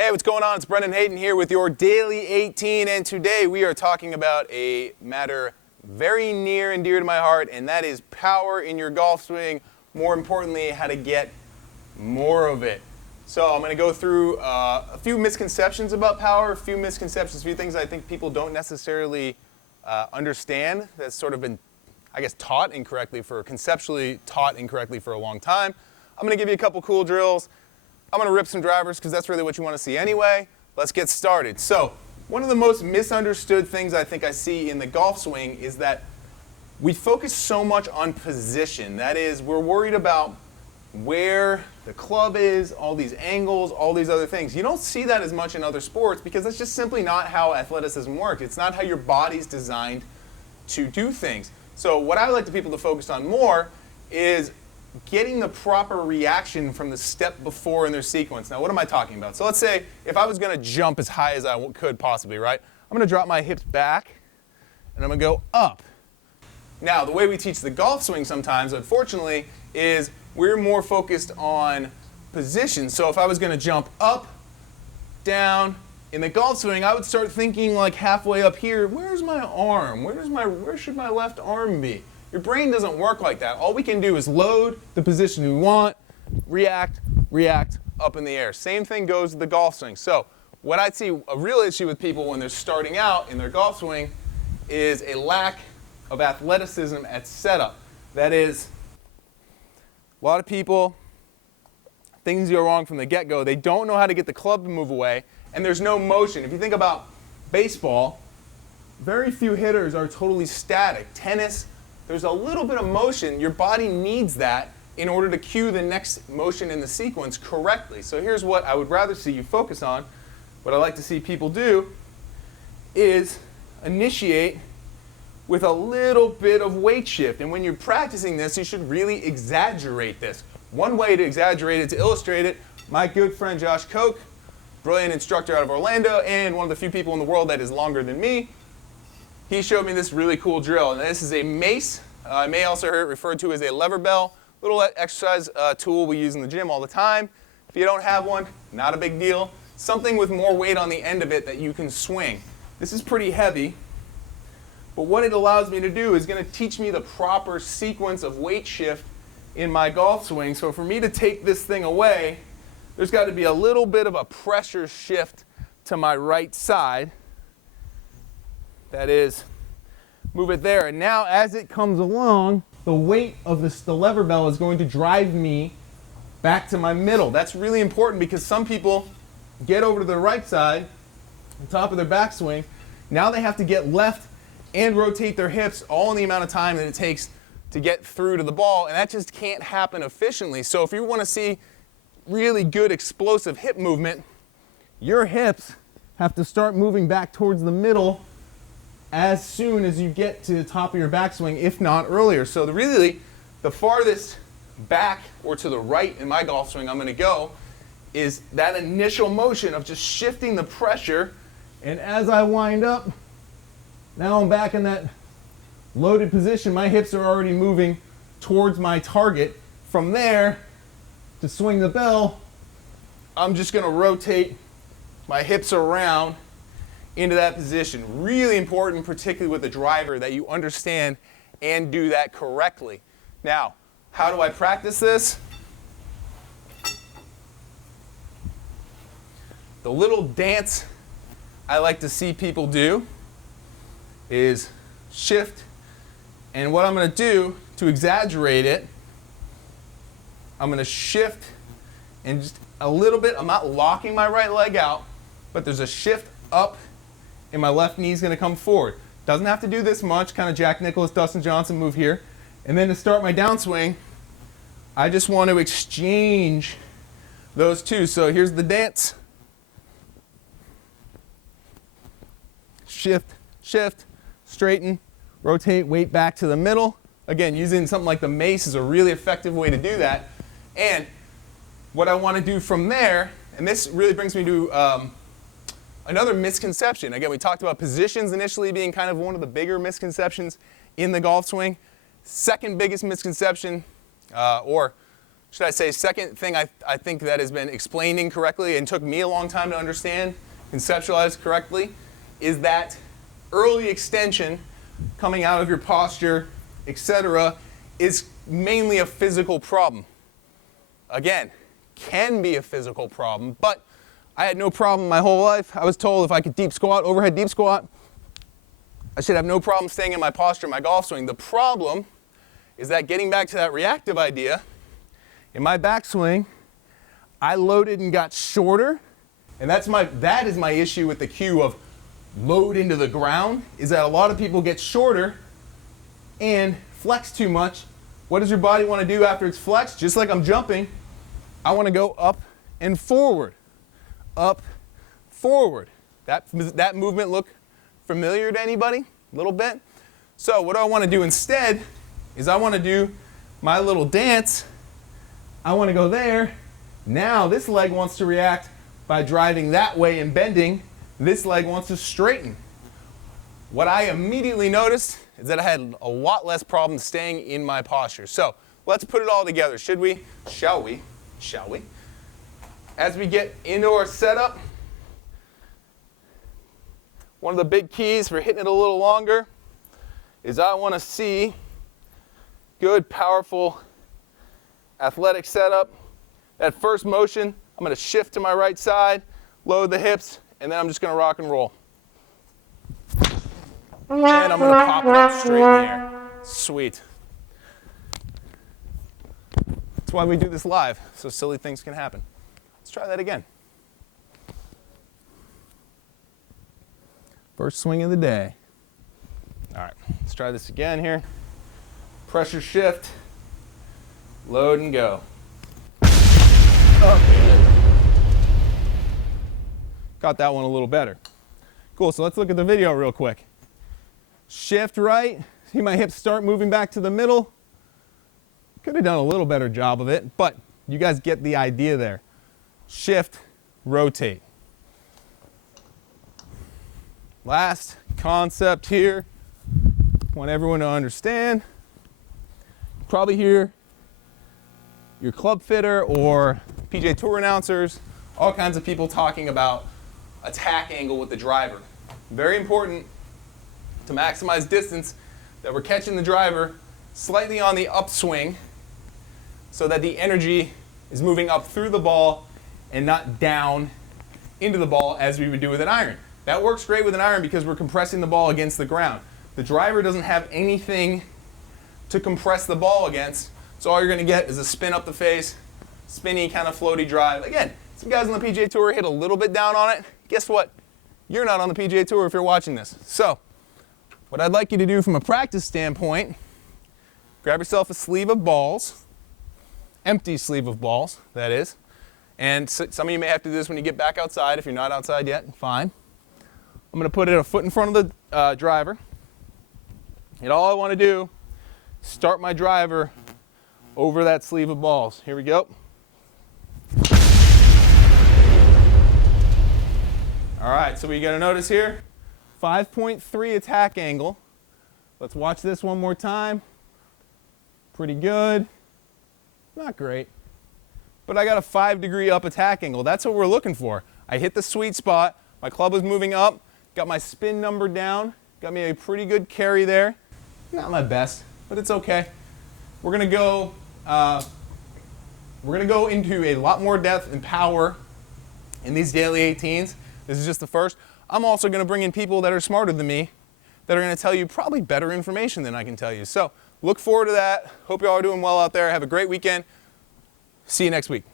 Hey, what's going on? It's Brendan Hayden here with your Daily 18, and today we are talking about a matter very near and dear to my heart, and that is power in your golf swing. More importantly, how to get more of it. So I'm going to go through a few misconceptions about power, a few things I think people don't necessarily understand that's sort of been, I guess, conceptually taught incorrectly for a long time. I'm going to give you a couple cool drills. I'm going to rip some drivers because that's really what you want to see anyway. Let's get started. So, one of the most misunderstood things I think I see in the golf swing is that we focus so much on position. That is, we're worried about where the club is, all these angles, all these other things. You don't see that as much in other sports because that's just simply not how athleticism works. It's not how your body's designed to do things. So what I like people to focus on more is getting the proper reaction from the step before in their sequence. Now, what am I talking about? So let's say if I was going to jump as high as I could possibly, right? I'm going to drop my hips back, and I'm going to go up. Now, the way we teach the golf swing sometimes, unfortunately, is we're more focused on position. So if I was going to jump up, down, in the golf swing, I would start thinking like halfway up here, where's my arm? Where should my left arm be? Your brain doesn't work like that. All we can do is load the position we want, react, up in the air. Same thing goes with the golf swing. So what I see a real issue with people when they're starting out in their golf swing is a lack of athleticism at setup. That is, a lot of people, things go wrong from the get-go. They don't know how to get the club to move away, and there's no motion. If you think about baseball, very few hitters are totally static. Tennis, there's a little bit of motion. Your body needs that in order to cue the next motion in the sequence correctly. So here's what I would rather see you focus on. What I like to see people do is initiate with a little bit of weight shift. And when you're practicing this, you should really exaggerate this. One way to exaggerate it, to illustrate it, my good friend Josh Koch, brilliant instructor out of Orlando, and one of the few people in the world that is longer than me, he showed me this really cool drill. And this is a mace. I may also hear it referred to as a lever bell, little exercise tool we use in the gym all the time. If you don't have one, not a big deal. Something with more weight on the end of it that you can swing. This is pretty heavy, but what it allows me to do is going to teach me the proper sequence of weight shift in my golf swing. So for me to take this thing away, there's got to be a little bit of a pressure shift to my right side. That is, move it there. And now as it comes along, the weight of the lever bell is going to drive me back to my middle. That's really important because some people get over to the right side, the top of their backswing. Now they have to get left and rotate their hips all in the amount of time that it takes to get through to the ball, and that just can't happen efficiently. So if you want to see really good explosive hip movement, your hips have to start moving back towards the middle as soon as you get to the top of your backswing, if not earlier. So the farthest back or to the right in my golf swing I'm going to go is that initial motion of just shifting the pressure. And as I wind up, now I'm back in that loaded position. My hips are already moving towards my target. From there, to swing the bell, I'm just going to rotate my hips around into that position. Really important, particularly with the driver, that you understand and do that correctly. Now, how do I practice this? The little dance I like to see people do is shift, and what I'm going to do to exaggerate it, I'm going to shift and just a little bit, I'm not locking my right leg out, but there's a shift up and my left knee is going to come forward. Doesn't have to do this much, kind of Jack Nicklaus, Dustin Johnson move here. And then to start my downswing, I just want to exchange those two. So here's the dance. Shift, shift, straighten, rotate, weight back to the middle. Again, using something like the mace is a really effective way to do that. And what I want to do from there, and this really brings me to another misconception. Again, we talked about positions initially being kind of one of the bigger misconceptions in the golf swing. Second biggest misconception, or should I say, second thing I think that has been explained incorrectly and took me a long time to understand, conceptualize correctly, is that early extension coming out of your posture, etc., is mainly a physical problem. Again, can be a physical problem, but I had no problem my whole life. I was told if I could deep squat, overhead deep squat, I should have no problem staying in my posture, my golf swing. The problem is that getting back to that reactive idea, in my backswing, I loaded and got shorter, and that is my issue with the cue of load into the ground, is that a lot of people get shorter and flex too much. What does your body want to do after it's flexed? Just like I'm jumping, I want to go up and forward. Up, forward. That movement look familiar to anybody? A little bit? So what I want to do instead is I want to do my little dance. I want to go there. Now this leg wants to react by driving that way and bending. This leg wants to straighten. What I immediately noticed is that I had a lot less problem staying in my posture. So let's put it all together. Should we? Shall we? Shall we? As we get into our setup, one of the big keys for hitting it a little longer is I want to see good, powerful, athletic setup. That first motion, I'm going to shift to my right side, load the hips, and then I'm just going to rock and roll. And I'm going to pop it up straight in the air. Sweet. That's why we do this live, so silly things can happen. Let's try that again. First swing of the day. All right, let's try this again here. Pressure shift, load and go. Up. Got that one a little better. Cool, so let's look at the video real quick. Shift right, see my hips start moving back to the middle. Could have done a little better job of it, but you guys get the idea there. Shift, rotate. Last concept here, want everyone to understand. Probably hear your club fitter or PGA Tour announcers, all kinds of people talking about attack angle with the driver. Very important to maximize distance that we're catching the driver slightly on the upswing so that the energy is moving up through the ball and not down into the ball as we would do with an iron. That works great with an iron because we're compressing the ball against the ground. The driver doesn't have anything to compress the ball against, so all you're going to get is a spin up the face, spinny kind of floaty drive. Again, some guys on the PGA Tour hit a little bit down on it. Guess what? You're not on the PGA Tour if you're watching this. So what I'd like you to do from a practice standpoint, grab yourself a sleeve of balls, empty sleeve of balls, that is. And some of you may have to do this when you get back outside. If you're not outside yet, fine. I'm going to put it a foot in front of the driver. And all I want to do is start my driver over that sleeve of balls. Here we go. All right, so we got to notice here, 5.3 attack angle. Let's watch this one more time. Pretty good. Not great. But I got a 5-degree up attack angle. That's what we're looking for. I hit the sweet spot. My club was moving up. Got my spin number down. Got me a pretty good carry there. Not my best, but it's okay. We're gonna go into a lot more depth and power in these daily 18s. This is just the first. I'm also gonna bring in people that are smarter than me that are gonna tell you probably better information than I can tell you. So look forward to that. Hope you all are doing well out there. Have a great weekend. See you next week.